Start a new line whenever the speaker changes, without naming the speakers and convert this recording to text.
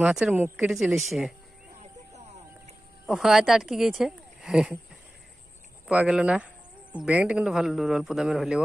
মাছের মুখ কেটে চলে এসছে। হয়তো আটকে গিয়েছে। পাওয়া গেল না। ব্যাংকটা কিন্তু ভালো অল্প দামের হলেও।